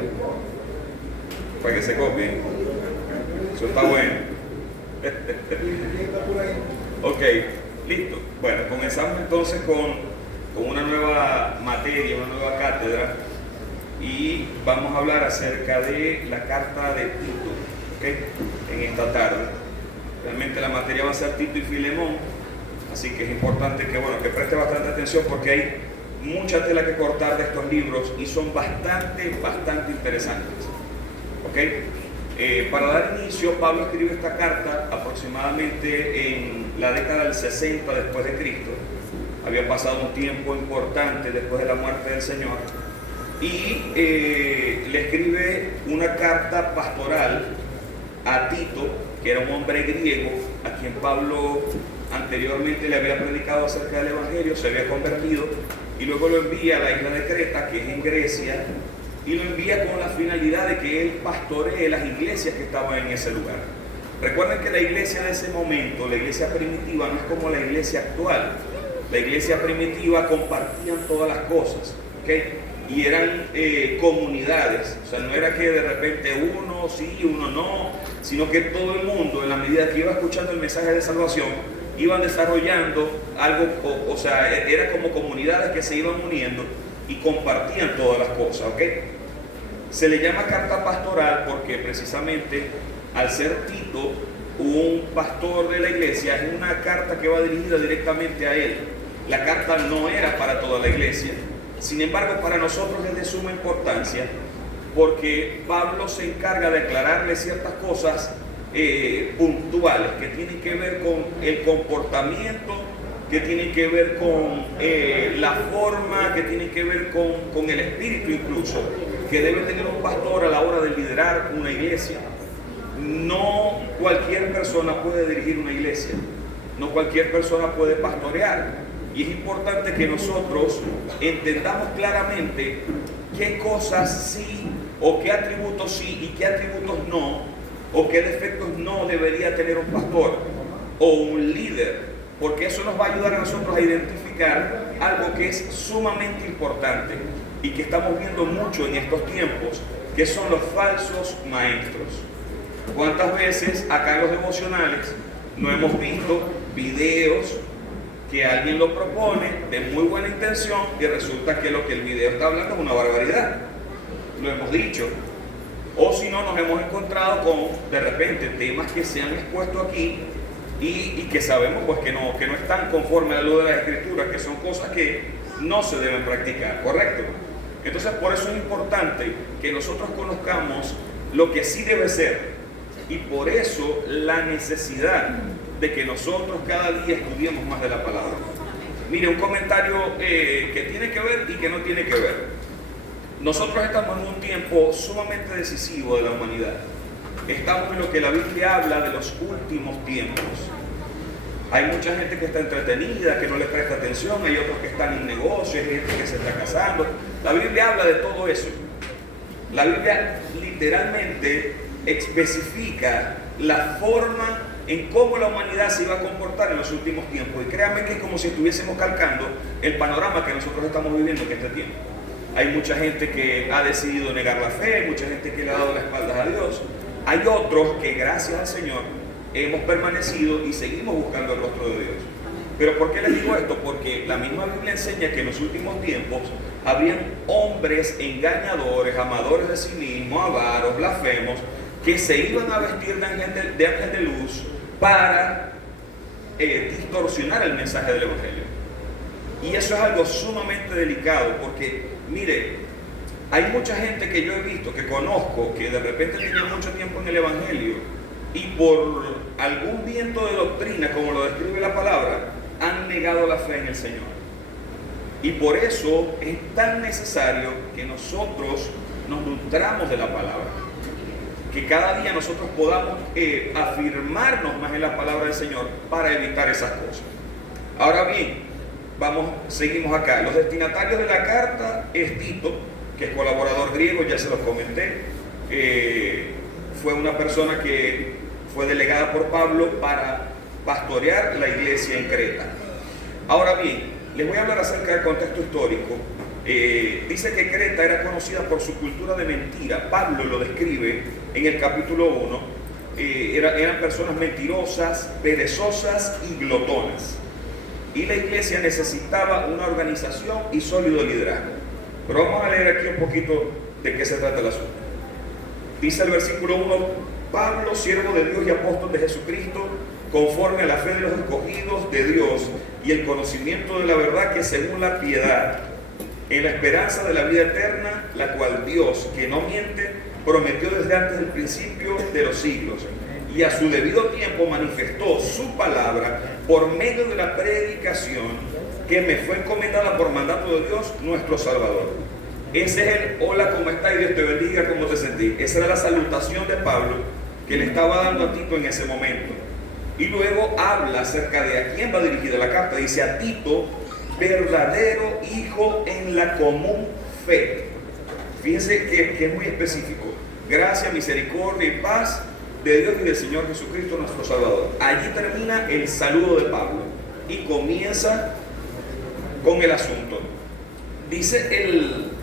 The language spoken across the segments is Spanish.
copian. Para que se copien. Eso está bueno. Ok, listo. Bueno, comenzamos entonces con una nueva materia, una nueva cátedra. Y vamos a hablar acerca de la carta de Tito, ¿ok? En esta tarde. Realmente la materia va a ser Tito y Filemón, así que es importante que preste bastante atención porque hay mucha tela que cortar de estos libros y son bastante interesantes, ¿ok? Para dar inicio, Pablo escribe esta carta aproximadamente en la década del 60 después de Cristo. Había pasado un tiempo importante después de la muerte del Señor. Y le escribe una carta pastoral a Tito, que era un hombre griego, a quien Pablo anteriormente le había predicado acerca del Evangelio, se había convertido, y luego lo envía a la isla de Creta, que es en Grecia, y lo envía con la finalidad de que él pastoree las iglesias que estaban en ese lugar. Recuerden que la iglesia de ese momento, la iglesia primitiva, no es como la iglesia actual. La iglesia primitiva compartían todas las cosas, ¿ok? Y eran comunidades, o sea, no era que de repente uno sí, uno no, sino que todo el mundo, en la medida que iba escuchando el mensaje de salvación, iban desarrollando algo, o sea, era como comunidades que se iban uniendo y compartían todas las cosas, ¿ok? Se le llama carta pastoral porque precisamente al ser Tito un pastor de la iglesia, es una carta que va dirigida directamente a él. La carta no era para toda la iglesia. Sin embargo, para nosotros es de suma importancia porque Pablo se encarga de aclararle ciertas cosas puntuales que tienen que ver con el comportamiento, que tienen que ver con la forma, que tienen que ver con el espíritu incluso, que debe tener un pastor a la hora de liderar una iglesia. No cualquier persona puede dirigir una iglesia, no cualquier persona puede pastorear. Y es importante que nosotros entendamos claramente qué cosas sí, o qué atributos sí y qué atributos no, o qué defectos no debería tener un pastor o un líder, porque eso nos va a ayudar a nosotros a identificar algo que es sumamente importante y que estamos viendo mucho en estos tiempos, que son los falsos maestros. ¿Cuántas veces acá en los devocionales no hemos visto videos que alguien lo propone de muy buena intención y resulta que lo que el video está hablando es una barbaridad? Lo hemos dicho. O si no, nos hemos encontrado con, de repente, temas que se han expuesto aquí y que sabemos pues que no están conforme a la luz de las Escrituras, que son cosas que no se deben practicar, ¿correcto? Entonces, por eso es importante que nosotros conozcamos lo que sí debe ser, y por eso la necesidad de que nosotros cada día estudiemos más de la palabra. Mire, un comentario que tiene que ver y que no tiene que ver. Nosotros estamos en un tiempo sumamente decisivo de la humanidad. Estamos en lo que la Biblia habla de los últimos tiempos. Hay mucha gente que está entretenida, que no le presta atención, hay otros que están en negocios, hay gente que se está casando. La Biblia habla de todo eso. La Biblia literalmente especifica la forma en cómo la humanidad se iba a comportar en los últimos tiempos. Y créanme que es como si estuviésemos calcando el panorama que nosotros estamos viviendo en este tiempo. Hay mucha gente que ha decidido negar la fe, hay mucha gente que le ha dado la espalda a Dios. Hay otros que gracias al Señor hemos permanecido y seguimos buscando el rostro de Dios. Pero ¿por qué les digo esto? Porque la misma Biblia enseña que en los últimos tiempos habrían hombres engañadores, amadores de sí mismos, avaros, blasfemos, que se iban a vestir de ángel de luz para distorsionar el mensaje del Evangelio. Y eso es algo sumamente delicado porque, mire, hay mucha gente que yo he visto, que conozco, que de repente tiene mucho tiempo en el Evangelio y por algún viento de doctrina, como lo describe la palabra, han negado la fe en el Señor. Y por eso es tan necesario que nosotros nos nutramos de la palabra, que cada día nosotros podamos afirmarnos más en la palabra del Señor para evitar esas cosas. Ahora bien, seguimos acá. Los destinatarios de la carta es Tito, que es colaborador griego, ya se los comenté. Fue una persona que fue delegada por Pablo para pastorear la iglesia en Creta. Ahora bien, les voy a hablar acerca del contexto histórico Dice que Creta era conocida por su cultura de mentira. Pablo lo describe en el capítulo 1. Eran personas mentirosas, perezosas y glotonas. Y la iglesia necesitaba una organización y sólido liderazgo. Pero vamos a leer aquí un poquito de qué se trata el asunto. Dice el versículo 1: Pablo, siervo de Dios y apóstol de Jesucristo, conforme a la fe de los escogidos de Dios y el conocimiento de la verdad, que según la piedad, en la esperanza de la vida eterna, la cual Dios, que no miente, prometió desde antes del principio de los siglos, y a su debido tiempo manifestó su palabra por medio de la predicación que me fue encomendada por mandato de Dios nuestro Salvador. Ese es el hola, ¿cómo estás? Y Dios te bendiga, ¿cómo te sentís? Esa era la salutación de Pablo que le estaba dando a Tito en ese momento. Y luego habla acerca de a quién va dirigida la carta. Dice: a Tito, verdadero hijo en la común fe. Fíjense que es muy específico. Gracia, misericordia y paz de Dios y del Señor Jesucristo nuestro Salvador. Allí termina el saludo de Pablo y comienza con el asunto. Dice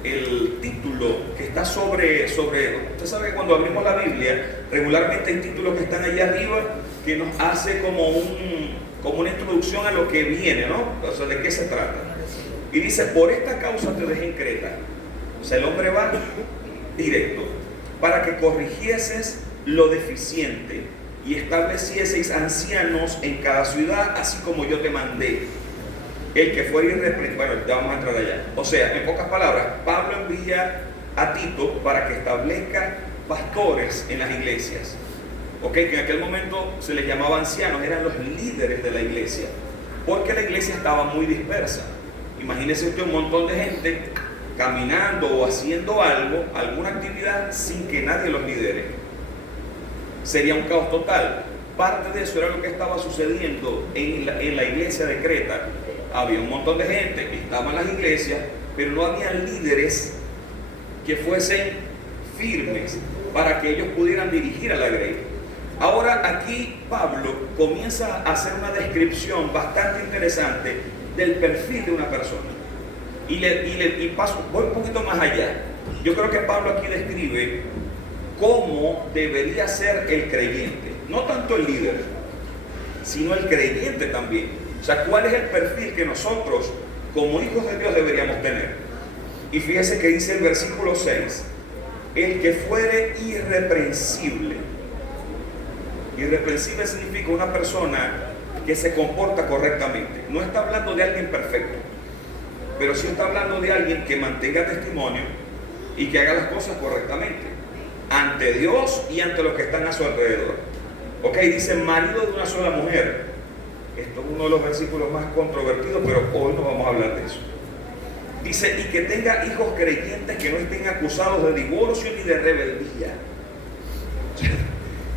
el título que está sobre, usted sabe que cuando abrimos la Biblia, regularmente hay títulos que están allá arriba que nos hace como una introducción a lo que viene, ¿no? O sea, ¿de qué se trata? Y dice: por esta causa te dejé en Creta. O sea, el hombre va directo, para que corrigieses lo deficiente y establecieseis ancianos en cada ciudad, así como yo te mandé. El que fuera irreprensible. Bueno, ya vamos a entrar allá. O sea, en pocas palabras, Pablo envía a Tito para que establezca pastores en las iglesias. Ok, que en aquel momento se les llamaba ancianos, eran los líderes de la iglesia, porque la iglesia estaba muy dispersa. Imagínese usted un montón de gente caminando o haciendo algo, alguna actividad, sin que nadie los lidere. Sería un caos total. Parte de eso era lo que estaba sucediendo en la iglesia de Creta. Había un montón de gente que estaba en las iglesias, pero no había líderes que fuesen firmes para que ellos pudieran dirigir a la grey. Ahora aquí Pablo comienza a hacer una descripción bastante interesante del perfil de una persona. Y paso, voy un poquito más allá. Yo creo que Pablo aquí describe cómo debería ser el creyente. No tanto el líder, sino el creyente también. O sea, ¿cuál es el perfil que nosotros, como hijos de Dios, deberíamos tener? Y fíjese que dice el versículo 6: el que fuere irreprensible. Irreprensible significa una persona que se comporta correctamente. No está hablando de alguien perfecto, pero sí está hablando de alguien que mantenga testimonio y que haga las cosas correctamente ante Dios y ante los que están a su alrededor. Ok, dice marido de una sola mujer. Esto es uno de los versículos más controvertidos, pero hoy no vamos a hablar de eso. Dice: y que tenga hijos creyentes que no estén acusados de divorcio ni de rebeldía.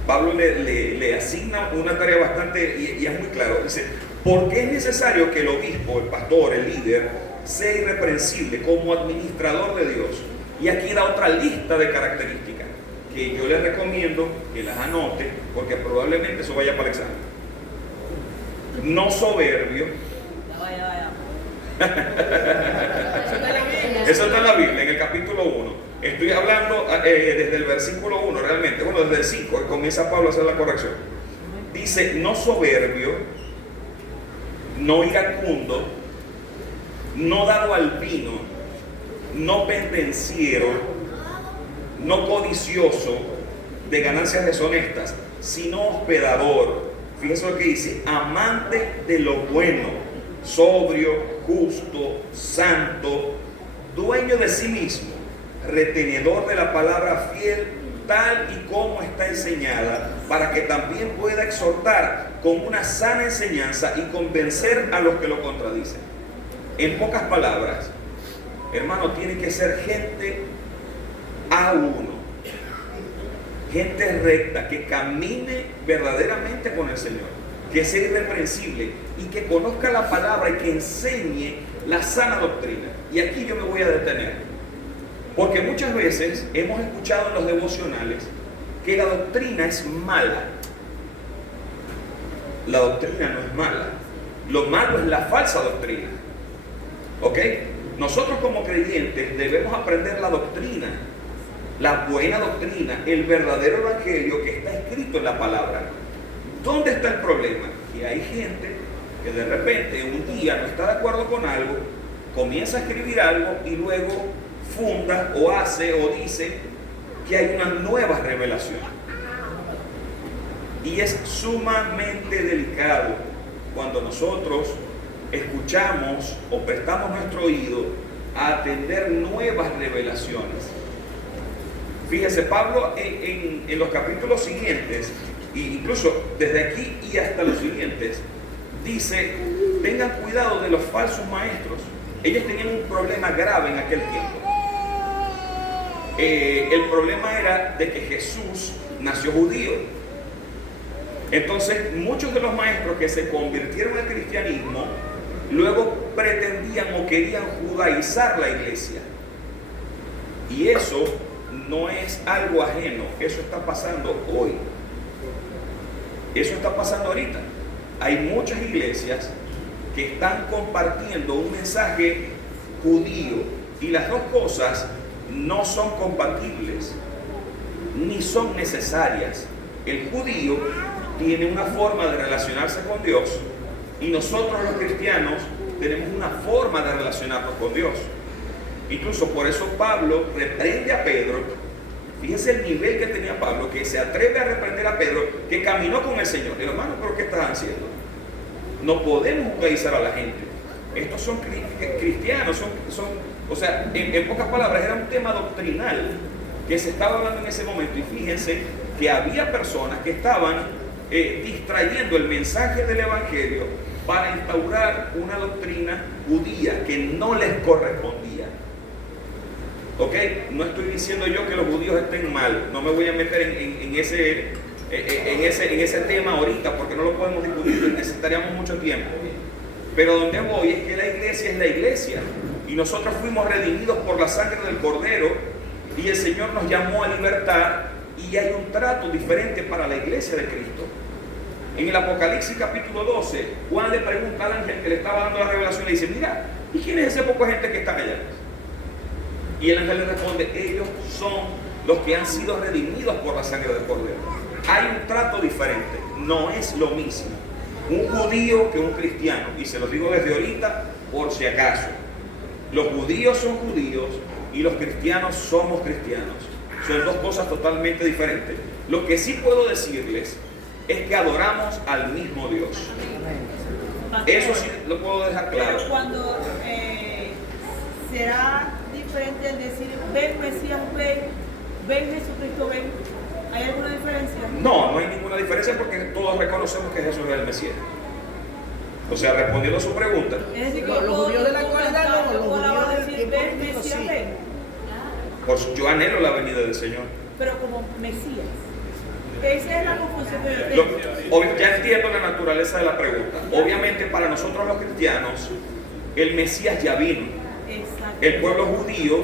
Pablo le asigna una tarea bastante, y es muy claro. Dice: porque es necesario que el obispo, el pastor, el líder, sea irreprensible como administrador de Dios. Y aquí da otra lista de características que yo les recomiendo que las anote, porque probablemente eso vaya para el examen. No soberbio. Eso está en la Biblia, en el capítulo 1. Estoy hablando desde el versículo 1 realmente. Bueno, desde el 5 comienza Pablo a hacer la corrección. Dice: no soberbio, no iracundo, no dado al vino, no pendenciero, no codicioso de ganancias deshonestas, sino hospedador. Fíjense lo que dice: amante de lo bueno, sobrio, justo, santo, dueño de sí mismo, retenedor de la palabra fiel, tal y como está enseñada, para que también pueda exhortar con una sana enseñanza y convencer a los que lo contradicen. En pocas palabras, hermano, tiene que ser gente A1, gente recta, que camine verdaderamente con el Señor, que sea irreprensible y que conozca la palabra y que enseñe la sana doctrina. Y aquí yo me voy a detener, porque muchas veces hemos escuchado en los devocionales que la doctrina es mala. La doctrina no es mala. Lo malo es la falsa doctrina. ¿Ok? Nosotros como creyentes debemos aprender la doctrina, la buena doctrina, el verdadero evangelio que está escrito en la palabra. ¿Dónde está el problema? Que hay gente que de repente un día no está de acuerdo con algo, comienza a escribir algo y luego funda o hace o dice que hay una nueva revelación. Y es sumamente delicado cuando nosotros escuchamos o prestamos nuestro oído a atender nuevas revelaciones. Fíjese, Pablo en los capítulos siguientes, e incluso desde aquí y hasta los siguientes, dice: tengan cuidado de los falsos maestros. Ellos tenían un problema grave en aquel tiempo. El problema era de que Jesús nació judío. Entonces muchos de los maestros que se convirtieron al cristianismo luego pretendían o querían judaizar la iglesia. Y eso no es algo ajeno, eso está pasando hoy. Eso está pasando ahorita. Hay muchas iglesias que están compartiendo un mensaje judío y las dos cosas no son compatibles ni son necesarias. El judío tiene una forma de relacionarse con Dios y nosotros los cristianos tenemos una forma de relacionarnos con Dios. Incluso por eso Pablo reprende a Pedro. Fíjense el nivel que tenía Pablo, que se atreve a reprender a Pedro, que caminó con el Señor. Y hermano, ¿pero qué estás haciendo? No podemos judaizar a la gente. Estos son cristianos, o sea, en pocas palabras, era un tema doctrinal que se estaba hablando en ese momento. Y fíjense que había personas que estaban distrayendo el mensaje del evangelio para instaurar una doctrina judía que no les correspondía. ¿Ok? No estoy diciendo yo que los judíos estén mal, no me voy a meter en ese tema ahorita porque no lo podemos discutir, necesitaríamos mucho tiempo. Pero donde voy es que la iglesia es la iglesia y nosotros fuimos redimidos por la sangre del Cordero y el Señor nos llamó a libertad y hay un trato diferente para la iglesia de Cristo. En el Apocalipsis capítulo 12, Juan le pregunta al ángel que le estaba dando la revelación y le dice: mira, ¿y quién es ese poco gente que está allá? Y el ángel le responde: ellos son los que han sido redimidos por la sangre del Cordero. Hay un trato diferente, no es lo mismo un judío que un cristiano, y se lo digo desde ahorita por si acaso. Los judíos son judíos y los cristianos somos cristianos. Son dos cosas totalmente diferentes. Lo que sí puedo decirles es que adoramos al mismo Dios. Eso sí lo puedo dejar claro. Pero cuando será diferente el decir ven Mesías, ven Jesucristo, ven, ¿hay alguna diferencia? No, no hay ninguna diferencia porque todos reconocemos que Jesús es el Mesías. O sea, respondiendo a su pregunta. Es decir, que los judíos de la actualidad no, los judíos del decir tiempo ven bíblico Mesías, sí. ven. Yo anhelo la venida del Señor. Pero como Mesías. Esa es la confusión que yo tengo. Ya entiendo la naturaleza de la pregunta. Obviamente para nosotros los cristianos, el Mesías ya vino. Exacto. El pueblo judío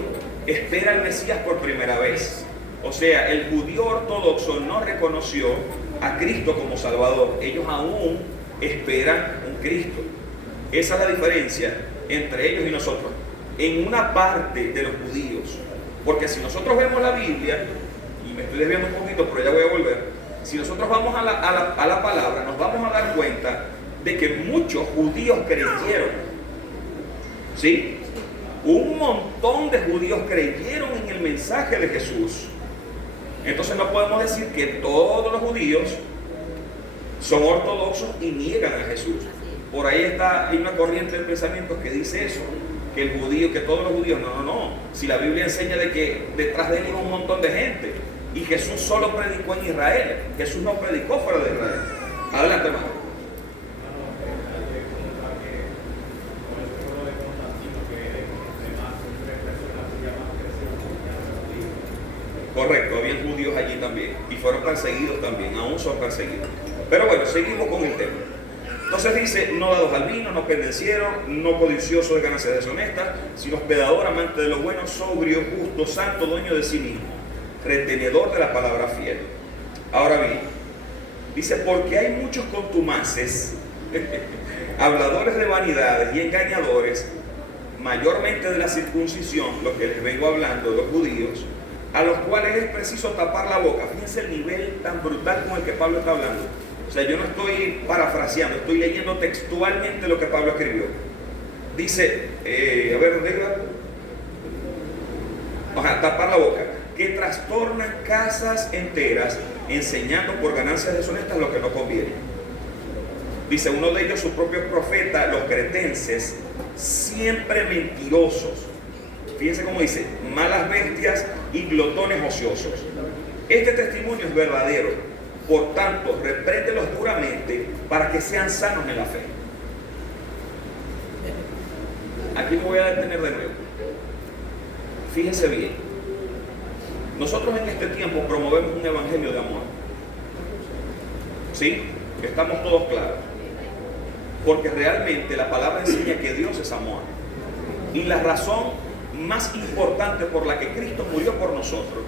espera al Mesías por primera vez. O sea, el judío ortodoxo no reconoció a Cristo como Salvador. Ellos aún esperan un Cristo. Esa es la diferencia entre ellos y nosotros. En una parte de los judíos. Porque si nosotros vemos la Biblia, y me estoy desviando un poquito, pero ya voy a volver. Si nosotros vamos a la palabra, nos vamos a dar cuenta de que muchos judíos creyeron. ¿Sí? Un montón de judíos creyeron en el mensaje de Jesús. Entonces no podemos decir que todos los judíos son ortodoxos y niegan a Jesús. Por ahí hay una corriente de pensamientos que dice eso, que el judío, que todos los judíos, no. Si la Biblia enseña de que detrás de él iba un montón de gente y Jesús solo predicó en Israel, Jesús no predicó fuera de Israel. Adelante, hermano. Correcto, había judíos allí también y fueron perseguidos también, aún son perseguidos. Pero bueno, seguimos con el tema. Entonces dice: no dados al vino, no pendencieros, no codicioso de ganancias deshonestas, sino hospedador, amante de lo bueno, sobrio, justo, santo, dueño de sí mismo, retenedor de la palabra fiel. Ahora bien, dice: porque hay muchos contumaces, habladores de vanidades y engañadores, mayormente de la circuncisión, lo que les vengo hablando de los judíos, a los cuales es preciso tapar la boca. Fíjense el nivel tan brutal con el que Pablo está hablando. O sea, yo no estoy parafraseando, estoy leyendo textualmente lo que Pablo escribió. Dice, a ver, ¿dónde iba? Tapar la boca, que trastornan casas enteras, enseñando por ganancias deshonestas lo que no conviene. Dice uno de ellos, su propio profeta, los cretenses, siempre mentirosos. Fíjense cómo dice, malas bestias y glotones ociosos. Este testimonio es verdadero, por tanto, repréndelos duramente para que sean sanos en la fe. Aquí me voy a detener de nuevo. Fíjense bien, nosotros en este tiempo promovemos un evangelio de amor. ¿Sí? Estamos todos claros. Porque realmente la palabra enseña que Dios es amor. Y la razón más importante por la que Cristo murió por nosotros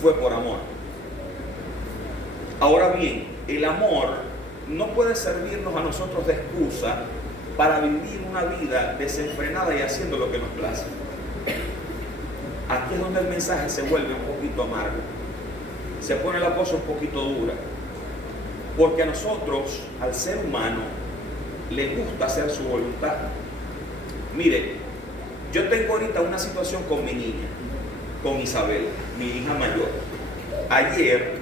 fue por amor. Ahora bien, el amor no puede servirnos a nosotros de excusa para vivir una vida desenfrenada y haciendo lo que nos place. Aquí es donde el mensaje se vuelve un poquito amargo, se pone la cosa un poquito dura, porque a nosotros, al ser humano, le gusta hacer su voluntad. Mire, yo tengo ahorita una situación con mi niña, con Isabel, mi hija mayor. Ayer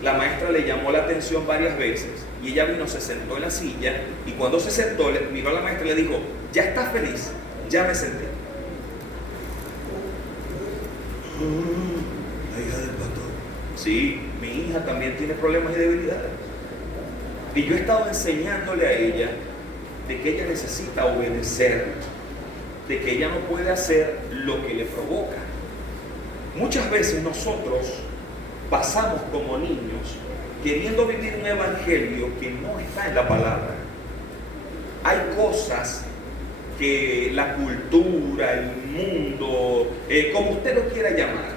la maestra le llamó la atención varias veces y ella vino, se sentó en la silla y cuando se sentó le miró a la maestra y le dijo, ¿ya estás feliz? Ya me senté. La hija del pastor. Sí, mi hija también tiene problemas y debilidades. Y yo he estado enseñándole a ella de que ella necesita obedecer, de que ella no puede hacer lo que le provoca. Muchas veces nosotros pasamos como niños queriendo vivir un evangelio que no está en la palabra. Hay cosas que la cultura, el mundo, como usted lo quiera llamar,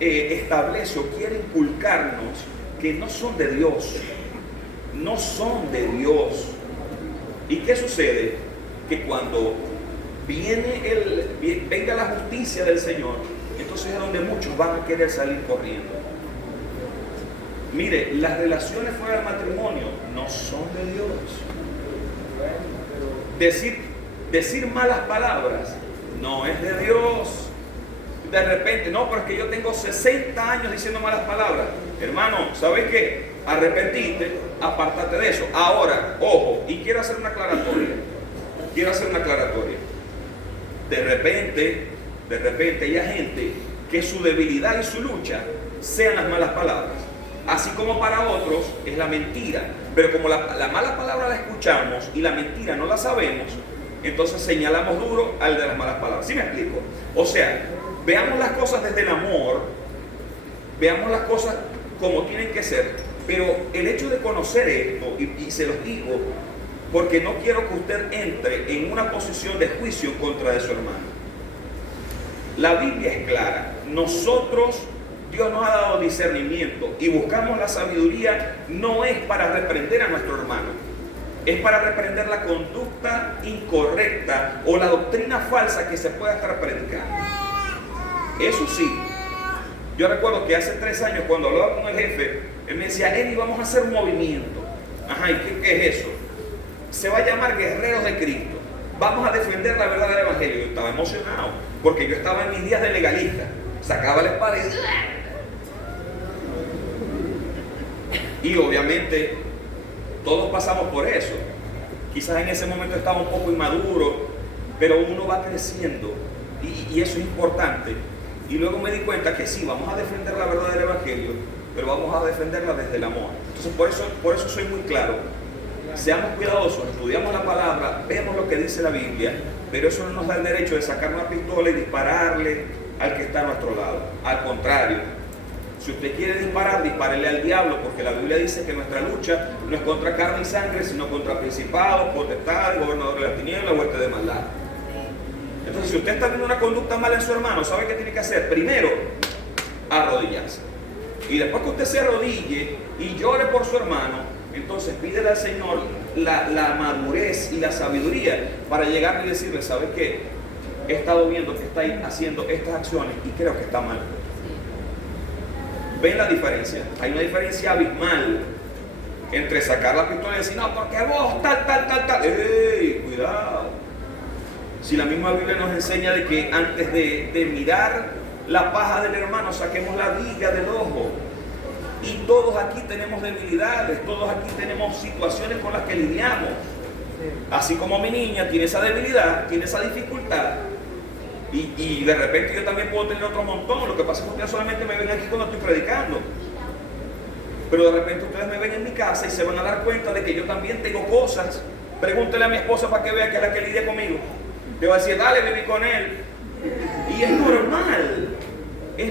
establece o quiere inculcarnos que no son de Dios. No son de Dios. ¿Y qué sucede? Que cuando venga la justicia del Señor, entonces es donde muchos van a querer salir corriendo. Mire, las relaciones fuera del matrimonio no son de Dios. Decir malas palabras no es de Dios. De repente, no, pero es que yo tengo 60 años diciendo malas palabras. Hermano, ¿sabes qué? Arrepentite, apártate de eso. Ahora, ojo, y quiero hacer una aclaratoria. De repente hay gente que su debilidad y su lucha sean las malas palabras. Así como para otros es la mentira. Pero como la mala palabra la escuchamos y la mentira no la sabemos, entonces señalamos duro al de las malas palabras. ¿Sí me explico? O sea, veamos las cosas desde el amor, veamos las cosas como tienen que ser, pero el hecho de conocer esto, y se los digo, porque no quiero que usted entre en una posición de juicio en contra de su hermano. La Biblia es clara. Nosotros, Dios nos ha dado discernimiento y buscamos la sabiduría, no es para reprender a nuestro hermano, es para reprender la conducta incorrecta o la doctrina falsa que se pueda estar predicando. Eso sí, yo recuerdo que hace 3 años cuando hablaba con el jefe, él me decía, Eli, vamos a hacer un movimiento. Ajá, ¿y qué es eso? Se va a llamar Guerreros de Cristo. Vamos a defender la verdad del Evangelio. Yo estaba emocionado, porque yo estaba en mis días de legalista. Sacaba la espada y obviamente todos pasamos por eso. Quizás en ese momento estaba un poco inmaduro, pero uno va creciendo y eso es importante. Y luego me di cuenta que sí, vamos a defender la verdad del Evangelio, pero vamos a defenderla desde el amor. Entonces por eso soy muy claro. Seamos cuidadosos, estudiamos la palabra, vemos lo que dice la Biblia, pero eso no nos da el derecho de sacar una pistola y dispararle al que está a nuestro lado. Al contrario, si usted quiere disparar, dispárele al diablo, porque la Biblia dice que nuestra lucha no es contra carne y sangre, sino contra principados, potestades, gobernadores de la tiniebla, huestes de maldad. Entonces, si usted está viendo una conducta mala en su hermano, ¿sabe qué tiene que hacer? Primero, arrodillarse. Y después que usted se arrodille y llore por su hermano, entonces pídele al Señor la madurez y la sabiduría para llegar y decirle, ¿sabes qué? He estado viendo que estáis haciendo estas acciones y creo que está mal. ¿Ven la diferencia? Hay una diferencia abismal entre sacar la pistola y decir, no, porque vos tal. ¡Ey! Cuidado. Si la misma Biblia nos enseña de que antes de mirar la paja del hermano, saquemos la viga del ojo. Y todos aquí tenemos debilidades, todos aquí tenemos situaciones con las que lidiamos. Así como mi niña tiene esa debilidad, tiene esa dificultad, y de repente yo también puedo tener otro montón. Lo que pasa es que ustedes solamente me ven aquí cuando estoy predicando, pero de repente ustedes me ven en mi casa y se van a dar cuenta de que yo también tengo cosas. Pregúntele a mi esposa para que vea que es la que lidia conmigo. Te va a decir, dale, viví con él. Y es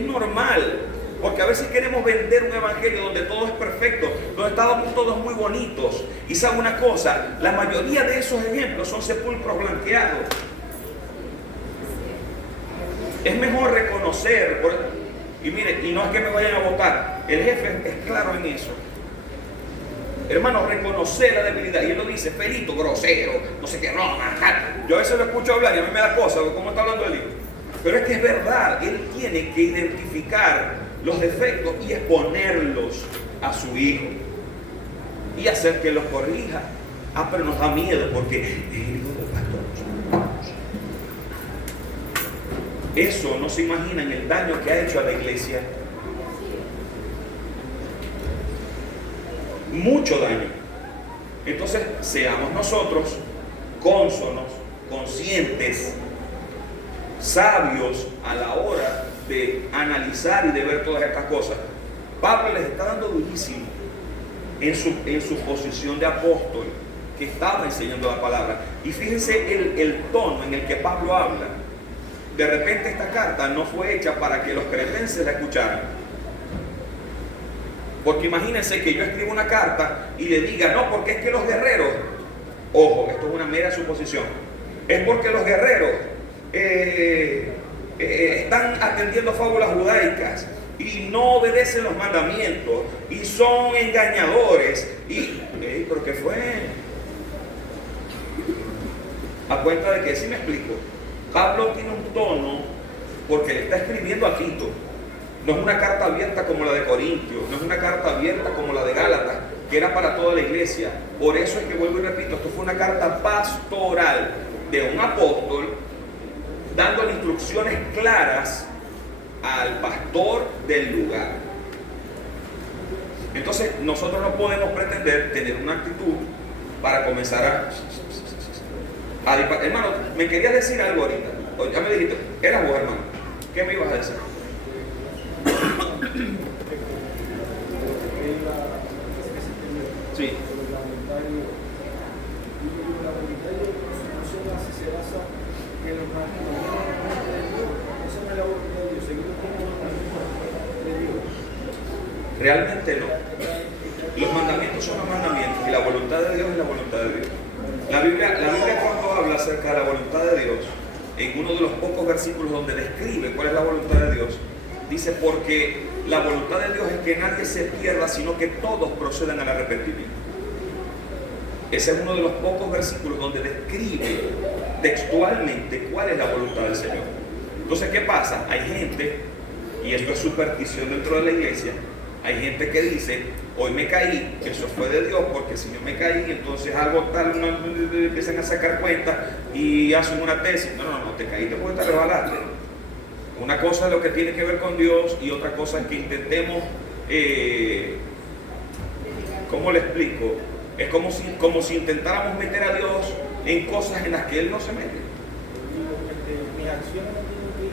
normal, porque a veces queremos vender un evangelio donde todo es perfecto, donde estamos todos muy bonitos. Y sabe una cosa, la mayoría de esos ejemplos son sepulcros blanqueados. Es mejor reconocer, y mire, y no es que me vayan a votar, el jefe es claro en eso. Hermano, reconocer la debilidad. Y él lo dice, felito, grosero, no sé qué, no. Yo a veces lo escucho hablar y a mí me da cosa, ¿cómo está hablando el hijo? Pero es que es verdad, él tiene que identificar los defectos y exponerlos a su hijo y hacer que los corrija. Pero nos da miedo porque el hijo del pastor. Eso no se imaginan el daño que ha hecho a la iglesia. Mucho daño. Entonces, seamos nosotros cónsonos, conscientes, sabios a la hora de analizar y de ver todas estas cosas. Pablo les está dando durísimo en su posición de apóstol, que estaba enseñando la palabra. Y fíjense el tono en el que Pablo habla. De repente esta carta no fue hecha para que los cretenses la escucharan. Porque imagínense que yo escribo una carta y le diga, no, porque es que los guerreros, ojo, esto es una mera suposición, es porque los guerreros están atendiendo fábulas judaicas y no obedecen los mandamientos y son engañadores ¿pero qué fue? A cuenta de que, si me explico, Pablo tiene un tono porque le está escribiendo a Tito. No es una carta abierta como la de Corintios, no es una carta abierta como la de Gálatas, que era para toda la iglesia. Por eso es que vuelvo y repito, esto fue una carta pastoral de un apóstol dándole instrucciones claras al pastor del lugar. Entonces nosotros no podemos pretender tener una actitud para comenzar a hermano, me querías decir algo ahorita, ya me dijiste, eras vos, hermano, ¿qué me ibas a decir? Sí. Realmente no. Los mandamientos son los mandamientos y la voluntad de Dios es la voluntad de Dios. La Biblia cuando habla acerca de la voluntad de Dios, en uno de los pocos versículos donde describe cuál es la voluntad de Dios, dice, porque la voluntad de Dios es que nadie se pierda, sino que todos procedan al arrepentimiento. Ese es uno de los pocos versículos donde describe textualmente cuál es la voluntad del Señor. Entonces, ¿qué pasa? Hay gente, y esto es superstición dentro de la iglesia, hay gente que dice, hoy me caí, eso fue de Dios, porque si yo me caí, entonces algo tal, empiezan a sacar cuenta y hacen una tesis. No, te caíste porque te resbalaste. Una cosa es lo que tiene que ver con Dios y otra cosa es que intentemos, ¿cómo le explico? Es como si intentáramos meter a Dios en cosas en las que Él no se mete. Mis acciones no tienen que ir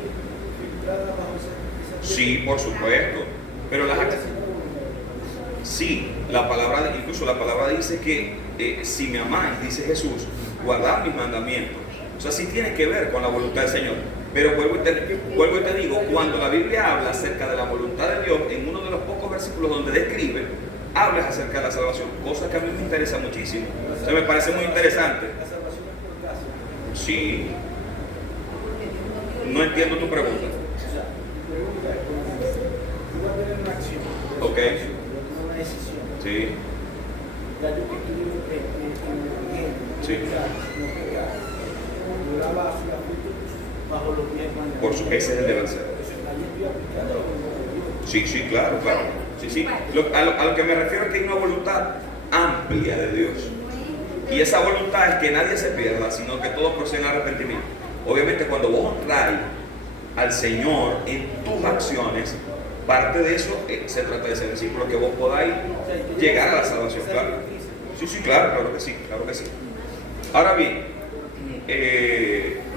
filtradas bajo esa. Sí, por supuesto. Pero las acciones. Sí, incluso la palabra dice que si me amáis, dice Jesús, guardad mis mandamientos. O sea, sí tiene que ver con la voluntad del Señor. Pero vuelvo y te digo, cuando la Biblia habla acerca de la voluntad de Dios, en uno de los pocos versículos donde describe, habla acerca de la salvación, cosa que a mí me interesa muchísimo. O sea, me parece muy interesante. ¿La salvación es por gracia? Sí. No entiendo tu pregunta. O sea, mi pregunta es, tú vas a tener una acción, Ok. una decisión. Sí. Ya yo que quiero Sí. Bajo los 10 mandamientos. Por su, ese es el deber ser. Ahí estoy aplicando lo que Sí, sí, claro, claro. Sí, sí. A lo que me refiero es que hay una voluntad amplia de Dios. Y esa voluntad es que nadie se pierda, sino que todos procedan al arrepentimiento. Obviamente, cuando vos honráis al Señor en tus acciones, parte de eso se trata de ese versículo, que vos podáis llegar a la salvación. Claro. Sí, sí, claro, claro que sí, claro que sí. Ahora bien,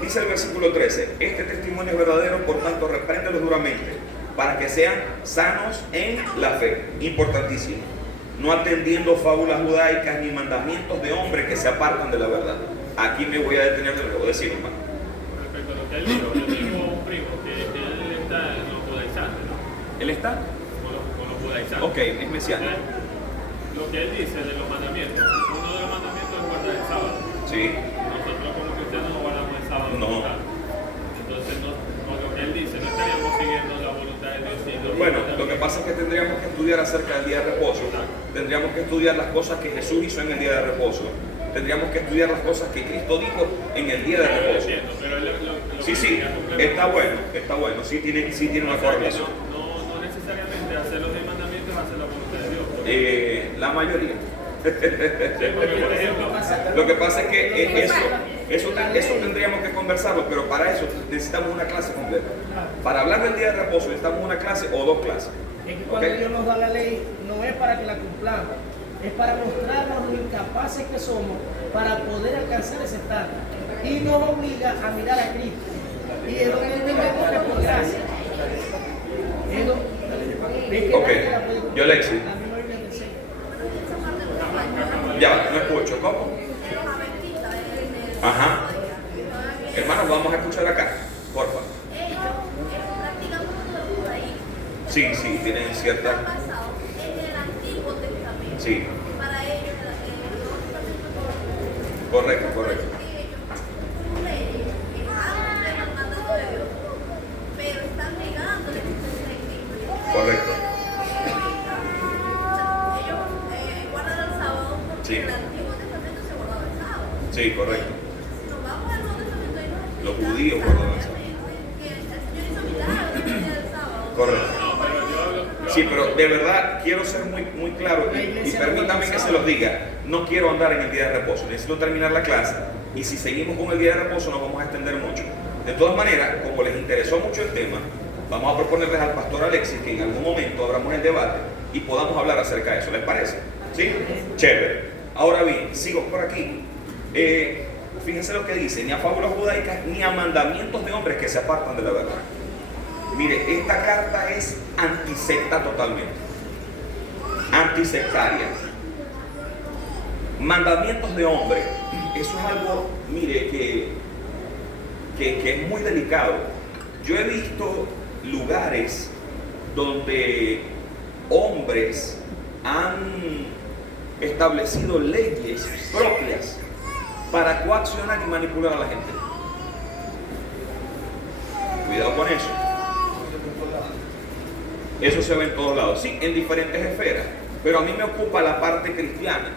dice el versículo 13: este testimonio es verdadero, por tanto, repréndelos duramente, para que sean sanos en la fe. Importantísimo. No atendiendo fábulas judaicas ni mandamientos de hombres que se apartan de la verdad. Aquí me voy a detener de lo que voy a decir, hermano. Respecto a lo que él dijo, yo tengo un primo que él está en los judaizantes, ¿no? ¿Él está? Con los judaizantes. Ok, es mesiano. Lo que él dice de los mandamientos, uno de los mandamientos es guardar el sábado. Sí. Nosotros como cristianos no guardamos el sábado. No. Entonces, con lo que él dice, no estaríamos siguiendo la voluntad de Dios. Bueno, lo que pasa es que tendríamos que estudiar acerca del día de reposo. Tendríamos que estudiar las cosas que Jesús hizo en el día de reposo. Tendríamos que estudiar las cosas que Cristo dijo en el día de reposo. Sí, sí, está bueno, sí tiene una correlación. No necesariamente hacer los 10 mandamientos es hacer la voluntad de Dios. La mayoría. Sí, porque, por ejemplo, Lo que pasa es que eso tendríamos que conversarlo, pero para eso necesitamos una clase completa. Para hablar del día de reposo necesitamos una clase o dos clases. Es que cuando ¿Ok? Dios nos da la ley, no es para que la cumplamos, es para mostrarnos lo incapaces que somos para poder alcanzar ese estándar. Y nos obliga a mirar a Cristo. Y es donde entendemos que por gracia. Es que Ok, nadie la puede yo Alexis. A mí no hay que decir. Ya, no escucho, ¿cómo? Ajá. Hermanos, vamos a escuchar acá, porfa. Ellos practican mucho el judaísmo. Sí, sí, tienen cierta... Basado en el Antiguo Testamento. Sí, Para ellos, el Nuevo Testamento correcto, correcto. sus leyes están cumpliendo el mandato de Dios, pero están negando la existencia de Cristo. Correcto. Ellos guardan el sábado porque Sí. en el Antiguo Testamento se guardaba el sábado. Sí, correcto. Si nos vamos al Nuevo Testamento y nos Los explica judíos guardaban el sábado. que el Señor hizo milagros en el día del sábado. Correcto. Sí, pero de verdad quiero ser muy claro y permítame que se los diga. No quiero andar en el día de reposo, necesito terminar la clase y si seguimos con el día de reposo nos vamos a extender mucho. De todas maneras, como les interesó mucho el tema, vamos a proponerles al pastor Alexis que en algún momento abramos el debate y podamos hablar acerca de eso, ¿les parece? ¿Sí? Chévere. Ahora bien, sigo por aquí. Fíjense lo que dice: ni a fábulas judaicas ni a mandamientos de hombres que se apartan de la verdad. Mire, esta carta es antisecta totalmente. Antisectaria. Mandamientos de hombre. Eso es algo, mire, que es muy delicado. Yo he visto lugares donde hombres han establecido leyes propias para coaccionar y manipular a la gente. Cuidado con eso. Eso se ve en todos lados, sí, en diferentes esferas, pero a mí me ocupa la parte cristiana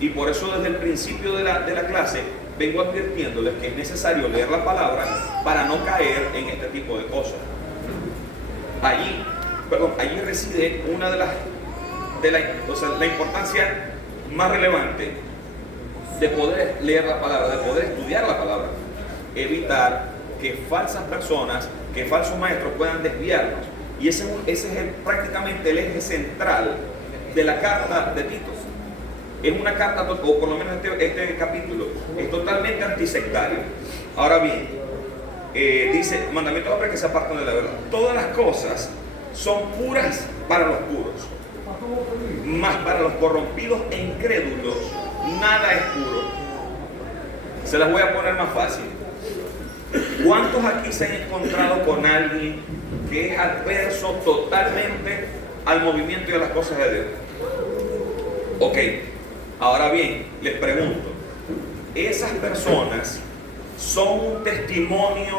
y por eso desde el principio de la clase vengo advirtiéndoles que es necesario leer la palabra para no caer en este tipo de cosas. Allí reside una de la importancia más relevante de poder leer la palabra, de poder estudiar la palabra, evitar que falsas personas, que falsos maestros puedan desviarnos. Y ese es prácticamente el eje central de la carta de Tito. Es una carta, o por lo menos este capítulo, es totalmente antisectario. Ahora bien, dice, mandamientos de hombres que se apartan de la verdad. Todas las cosas son puras para los puros, mas para los corrompidos e incrédulos nada es puro. Se las voy a poner más fácil. ¿Cuántos aquí se han encontrado con alguien que es adverso totalmente al movimiento y a las cosas de Dios? Ok, ahora bien, les pregunto, ¿esas personas son un testimonio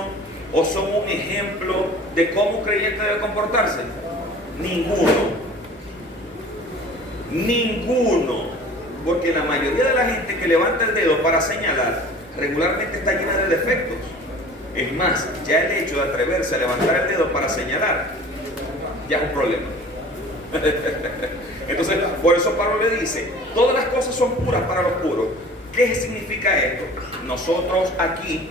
o son un ejemplo de cómo un creyente debe comportarse? Ninguno. Ninguno. Porque la mayoría de la gente que levanta el dedo para señalar regularmente está llena de defectos. Es más, ya el hecho de atreverse a levantar el dedo para señalar ya es un problema. Entonces, por eso Pablo le dice, todas las cosas son puras para los puros. ¿Qué significa esto? Nosotros aquí,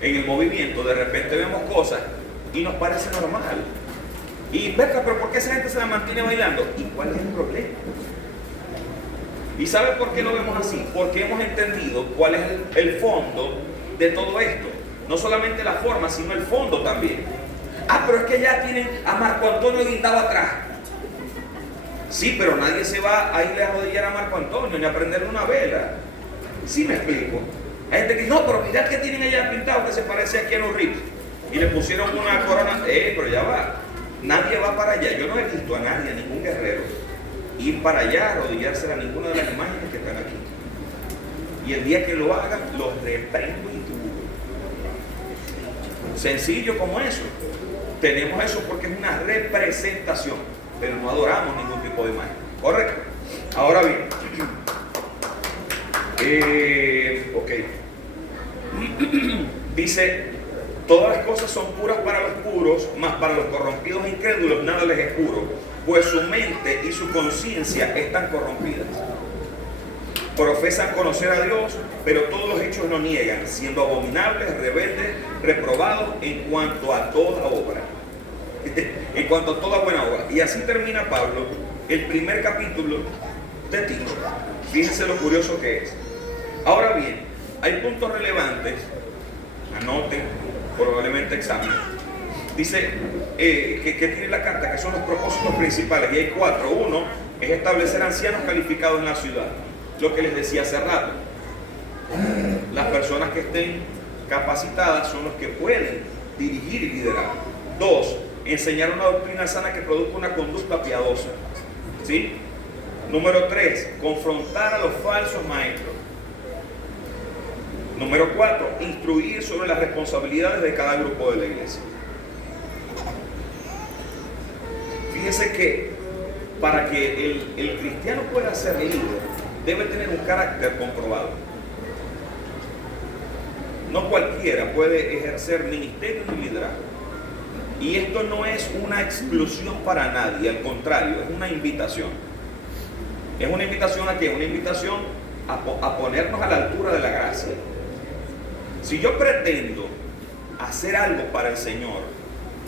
en el movimiento, de repente vemos cosas y nos parece normal. Y verga, pero ¿por qué esa gente se la mantiene bailando? ¿Y cuál es el problema? ¿Y sabe por qué lo vemos así? Porque hemos entendido cuál es el fondo de todo esto. No solamente la forma, sino el fondo también. Ah, pero es que ya tienen a Marco Antonio guindado atrás. Sí, pero nadie se va a ir a arrodillar a Marco Antonio ni a prenderle una vela. ¿Sí me explico? Hay gente que dice, no, pero mirad que tienen allá pintado que se parece a Keanu Reeves. Y le pusieron una corona. Pero ya va. Nadie va para allá. Yo no he visto a nadie, a ningún guerrero, ir para allá, arrodillarse a ninguna de las imágenes que están aquí. Y el día que lo hagan, los reprendo y duro. Sencillo como eso. Tenemos eso porque es una representación, pero no adoramos ningún tipo de imagen. ¿Correcto? Ahora bien, ok. Dice, todas las cosas son puras para los puros, mas para los corrompidos e incrédulos nada les es puro, pues su mente y su conciencia están corrompidas. Profesan conocer a Dios, pero todos los hechos lo niegan, siendo abominables, rebeldes, reprobados en cuanto a toda obra. En cuanto a toda buena obra. Y así termina Pablo el primer capítulo de Tito. Fíjense lo curioso que es. Ahora bien, hay puntos relevantes. Anoten, probablemente examen. Dice que tiene la carta, que son los propósitos principales, y hay 4. Uno es establecer ancianos calificados en la ciudad. Lo que les decía hace rato. Las personas que estén capacitadas son los que pueden dirigir y liderar. 2, enseñar una doctrina sana que produzca una conducta piadosa. ¿Sí? Número 3, confrontar a los falsos maestros. Número 4, instruir sobre las responsabilidades de cada grupo de la iglesia. Fíjese que para que el cristiano pueda ser líder, debe tener un carácter comprobado. No cualquiera puede ejercer ministerio ni liderazgo. Y esto no es una exclusión para nadie, al contrario, es una invitación. ¿Es una invitación a qué? Una invitación a ponernos a la altura de la gracia. Si yo pretendo hacer algo para el Señor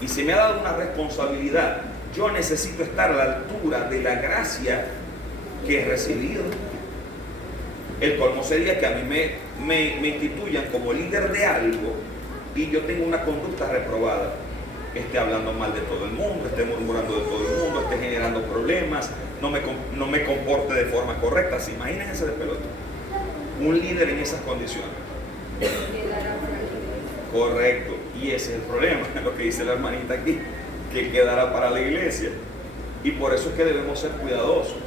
y se me ha dado una responsabilidad, yo necesito estar a la altura de la gracia que he recibido. El colmo sería que a mí me instituyan como líder de algo y yo tengo una conducta reprobada. Esté hablando mal de todo el mundo, esté murmurando de todo el mundo, esté generando problemas, no me comporte de forma correcta. ¿Se imaginan ese de pelota? Un líder en esas condiciones. Correcto. Y ese es el problema, lo que dice la hermanita aquí, que quedará para la iglesia. Y por eso es que debemos ser cuidadosos.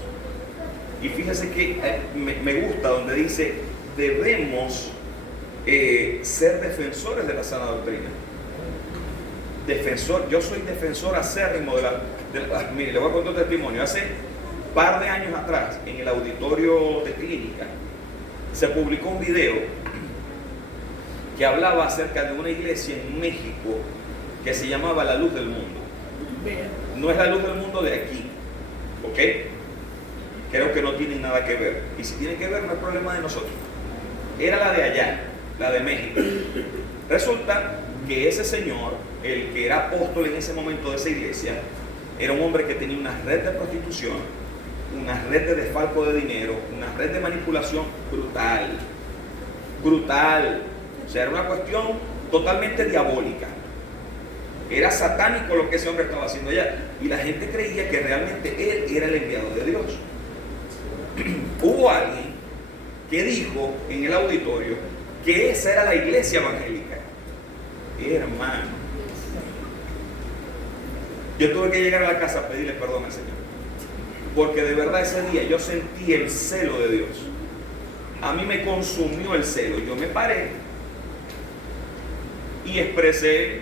Y fíjese que me gusta donde dice, debemos ser defensores de la sana doctrina. Defensor, yo soy defensor acérrimo mire, le voy a contar un testimonio. Hace par de años atrás, en el auditorio de clínica, se publicó un video que hablaba acerca de una iglesia en México que se llamaba La Luz del Mundo. No es la luz del mundo de aquí, ¿ok? Creo que no tienen nada que ver. Y si tienen que ver, no es problema de nosotros. Era la de allá, la de México. Resulta que ese señor, el que era apóstol en ese momento de esa iglesia, era un hombre que tenía una red de prostitución, una red de desfalco de dinero, una red de manipulación brutal. Brutal. O sea, era una cuestión totalmente diabólica. Era satánico lo que ese hombre estaba haciendo allá. Y la gente creía que realmente él era el enviado de Dios. Hubo alguien que dijo en el auditorio que esa era la iglesia evangélica. Hermano, yo tuve que llegar a la casa a pedirle perdón al Señor, porque de verdad ese día yo sentí el celo de Dios. A mí me consumió el celo. Yo me paré y expresé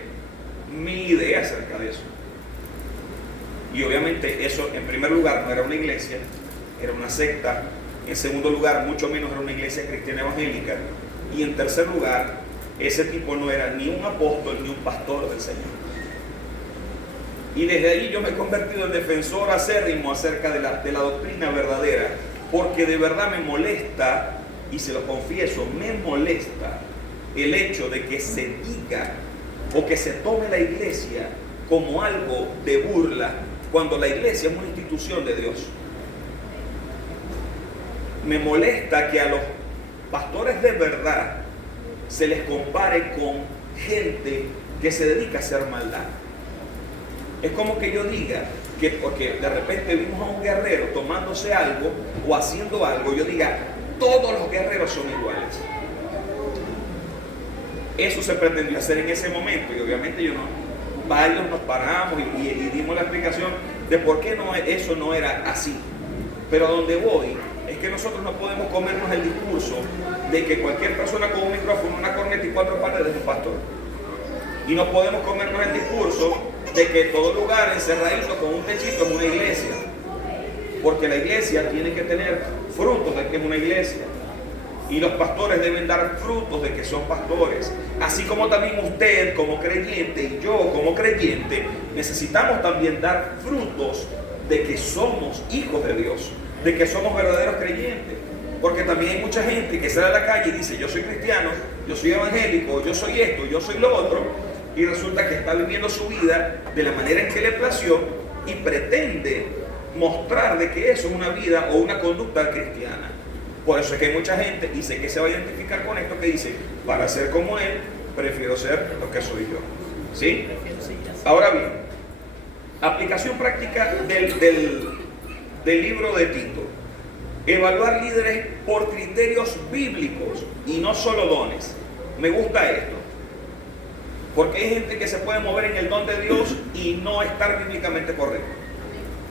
mi idea acerca de eso. Y obviamente eso, en primer lugar, no era una iglesia, era una secta En segundo lugar, mucho menos era una iglesia cristiana evangélica. Y en tercer lugar, ese tipo no era ni un apóstol ni un pastor del Señor. Y desde ahí yo me he convertido en defensor acérrimo acerca de la doctrina verdadera, porque de verdad me molesta, y se lo confieso, me molesta el hecho de que se diga o que se tome la iglesia como algo de burla, cuando la iglesia es una institución de Dios. Me molesta que a los pastores de verdad se les compare con gente que se dedica a hacer maldad. Es como que yo diga que porque de repente vimos a un guerrero tomándose algo o haciendo algo, yo diga, todos los guerreros son iguales. Eso se pretendió hacer en ese momento, y obviamente varios nos paramos y dimos la explicación de por qué eso no era así. Pero a donde voy es que nosotros no podemos comernos el discurso de que cualquier persona con un micrófono, una corneta y 4 paredes es un pastor. Y no podemos comernos el discurso de que todo lugar encerradito con un techito es una iglesia. Porque la iglesia tiene que tener frutos de que es una iglesia. Y los pastores deben dar frutos de que son pastores. Así como también usted como creyente y yo como creyente necesitamos también dar frutos de que somos hijos de Dios, de que somos verdaderos creyentes. Porque también hay mucha gente que sale a la calle y dice, yo soy cristiano, yo soy evangélico, yo soy esto, yo soy lo otro, y resulta que está viviendo su vida de la manera en que le plació y pretende mostrar de que eso es una vida o una conducta cristiana. Por eso es que hay mucha gente, y sé que se va a identificar con esto, que dice, para ser como él, prefiero ser lo que soy yo. ¿Sí? Ahora bien, aplicación práctica del libro de Tito. Evaluar líderes por criterios bíblicos y no solo dones. Me gusta esto, porque hay gente que se puede mover en el don de Dios y no estar bíblicamente correcto.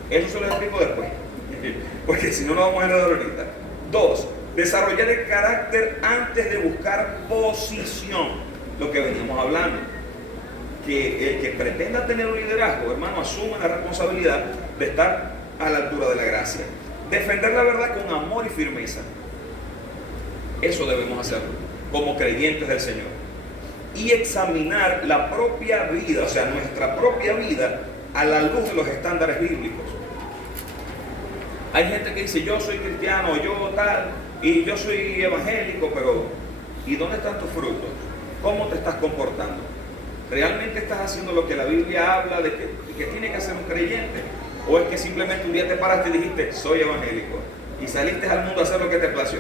Eso se lo explico después, porque si no, no vamos a entender ahorita. 2. Desarrollar el carácter antes de buscar posición. Lo que veníamos hablando. Que el que pretenda tener un liderazgo, hermano, asume la responsabilidad de estar a la altura de la gracia. Defender la verdad con amor y firmeza. Eso debemos hacerlo como creyentes del Señor. Y examinar la propia vida, o sea, nuestra propia vida, a la luz de los estándares bíblicos. Hay gente que dice, yo soy cristiano, yo tal, y yo soy evangélico, pero ¿y dónde están tus frutos? ¿Cómo te estás comportando? ¿Realmente estás haciendo lo que la Biblia habla de que tiene que hacer un creyente? ¿O es que simplemente un día te paraste y dijiste, soy evangélico, y saliste al mundo a hacer lo que te plació?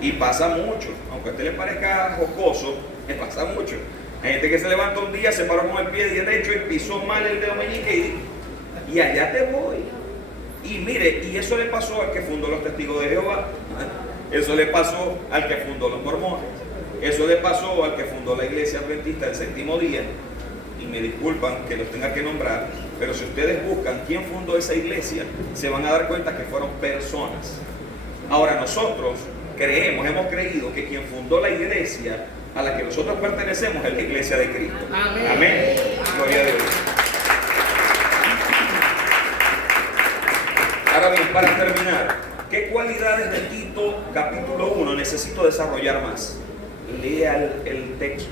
Y pasa mucho, aunque a usted le parezca jocoso, le pasa mucho. Hay gente que se levanta un día, se paró con el pie derecho y pisó mal el dedo meñique y allá te voy. Y mire, y eso le pasó al que fundó los Testigos de Jehová, eso le pasó al que fundó los mormones, eso le pasó al que fundó la Iglesia Adventista del Séptimo Día, y me disculpan que los tenga que nombrar, pero si ustedes buscan quién fundó esa iglesia, se van a dar cuenta que fueron personas. Ahora nosotros hemos creído que quien fundó la iglesia a la que nosotros pertenecemos es la iglesia de Cristo. Amén. Amén. Gloria a Dios. Ahora bien, para terminar, ¿qué cualidades de Tito capítulo 1 necesito desarrollar más? Lea el texto,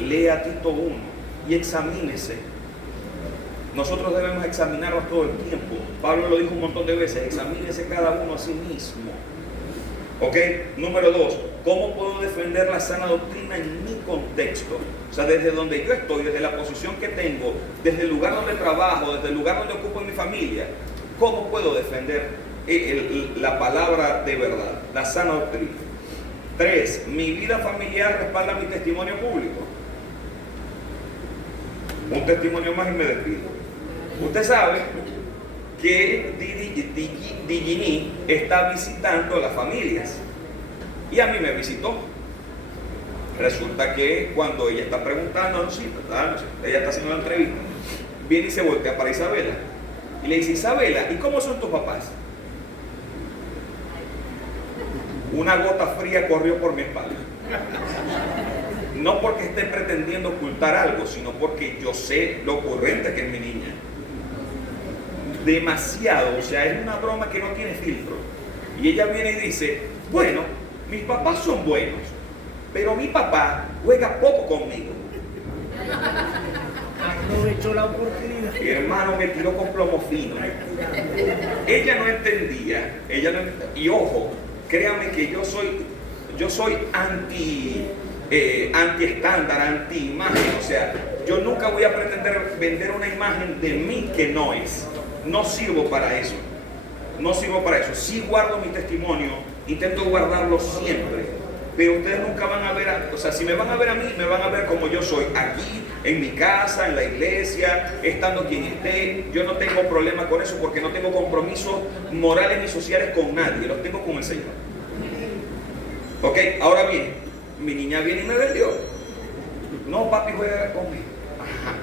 lea Tito 1 y examínese. Nosotros debemos examinarnos todo el tiempo. Pablo lo dijo un montón de veces, examínese cada uno a sí mismo. ¿Ok? Número 2, ¿cómo puedo defender la sana doctrina en mi contexto? O sea, desde donde yo estoy, desde la posición que tengo, desde el lugar donde trabajo, desde el lugar donde ocupo en mi familia, ¿cómo puedo defender la palabra de verdad, la sana doctrina? 3, mi vida familiar respalda mi testimonio público. Un testimonio más y me despido. Usted sabe que Digini está visitando las familias y a mí me visitó. Resulta que cuando ella está preguntando, ella está haciendo la entrevista, viene y se voltea para Isabela y le dice, Isabela, ¿y cómo son tus papás? Una gota fría corrió por mi espalda. No porque esté pretendiendo ocultar algo, sino porque yo sé lo ocurrente que es mi niña. Demasiado, o sea, es una broma que no tiene filtro. Y ella viene y dice, bueno, mis papás son buenos, pero mi papá juega poco conmigo. Aprovechó la oportunidad. Mi hermano me tiró con plomo fino. Ella no entendía, y ojo, créame que yo soy anti estándar, anti imagen. O sea, yo nunca voy a pretender vender una imagen de mí que no es. No sirvo para eso. No sirvo para eso. Sí guardo mi testimonio, intento guardarlo siempre. Pero ustedes nunca van a ver, o sea, si me van a ver a mí, me van a ver como yo soy, aquí, en mi casa, en la iglesia, estando quien esté. Yo no tengo problema con eso porque no tengo compromisos morales ni sociales con nadie, los tengo con el Señor. Ok, ahora bien, mi niña viene y me vendió. No, papi juega conmigo. Ajá.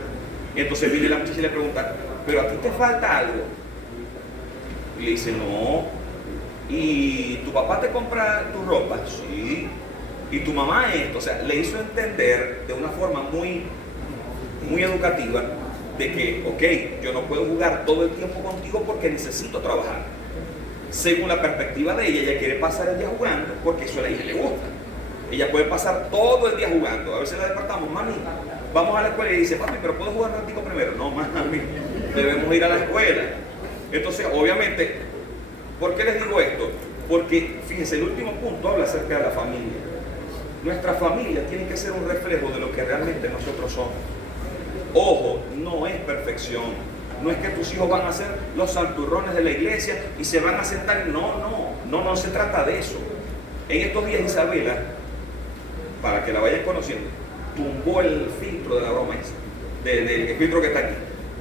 Y entonces viene la muchacha y le pregunta, ¿pero a ti te falta algo? Y le dice, no. ¿Y tu papá te compra tu ropa? Sí. ¿Y tu mamá esto? O sea, le hizo entender de una forma muy educativa de que, ok, yo no puedo jugar todo el tiempo contigo porque necesito trabajar. Según la perspectiva de ella quiere pasar el día jugando porque eso a ella le gusta. Ella puede pasar todo el día jugando. A veces la despertamos, mami, vamos a la escuela, y dice, papi, pero ¿puedo jugar un ratito primero? No, mami, debemos ir a la escuela. Entonces, obviamente, ¿por qué les digo esto? Porque, fíjense, el último punto habla acerca de la familia. Nuestra familia tiene que ser un reflejo de lo que realmente nosotros somos. Ojo, no es perfección. No es que tus hijos van a ser los santurrones de la iglesia y se van a sentar. No se trata de eso. En estos días Isabela, para que la vayan conociendo, tumbó el filtro de la broma esa, del filtro que está aquí.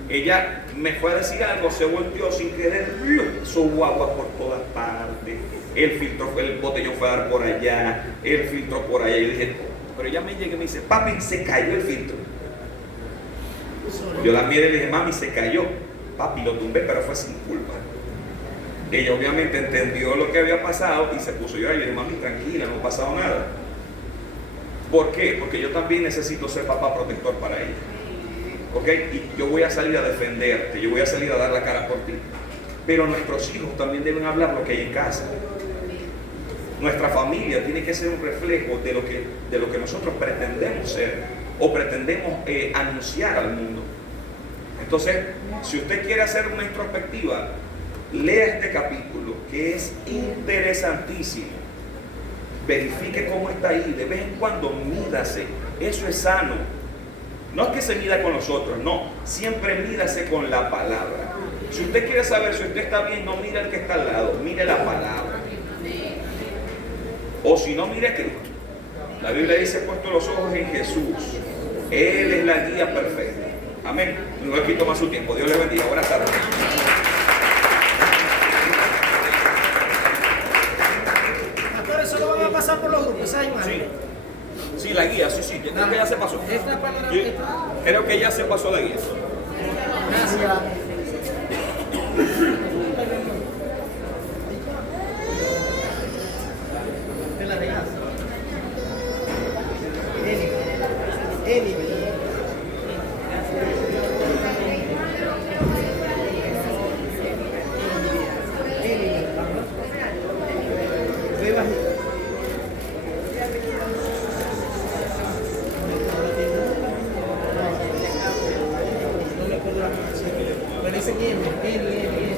Ella me fue a decir algo, se volteó sin querer, hizo agua por todas partes. El filtro, el botellón fue a dar por allá, el filtro por allá. Yo dije, pero ella me llega y me dice, papi, se cayó el filtro. Yo la miré y le dije, mami, se cayó. Papi, lo tumbé, pero fue sin culpa. Ella obviamente entendió lo que había pasado y se puso a llorar. Yo le dije, mami, tranquila, no ha pasado nada. ¿Por qué? Porque yo también necesito ser papá protector para ella. ¿Ok? Y yo voy a salir a defenderte, yo voy a salir a dar la cara por ti. Pero nuestros hijos también deben hablar lo que hay en casa. Nuestra familia tiene que ser un reflejo de lo que nosotros pretendemos ser o pretendemos anunciar al mundo. Entonces, si usted quiere hacer una introspectiva, lea este capítulo que es interesantísimo. Verifique cómo está ahí, de vez en cuando mídase. Eso es sano. No es que se mida con los otros, no, siempre mídase con la palabra. Si usted quiere saber si usted está bien, no mire al que está al lado, mire la palabra. O si no, mire a Cristo. La Biblia dice, puesto los ojos en Jesús. Él es la guía perfecta. Amén. No le quito más su tiempo. Dios le bendiga. Buenas tardes. Pastores, solo van a pasar por los grupos, esa imagen. Sí, la guía, sí. Yo creo que ya se pasó. Creo que ya se pasó la guía. Gracias. Te la regalas. Eli. Ve bajito. No me acuerdo la canción. Pero dice Eli.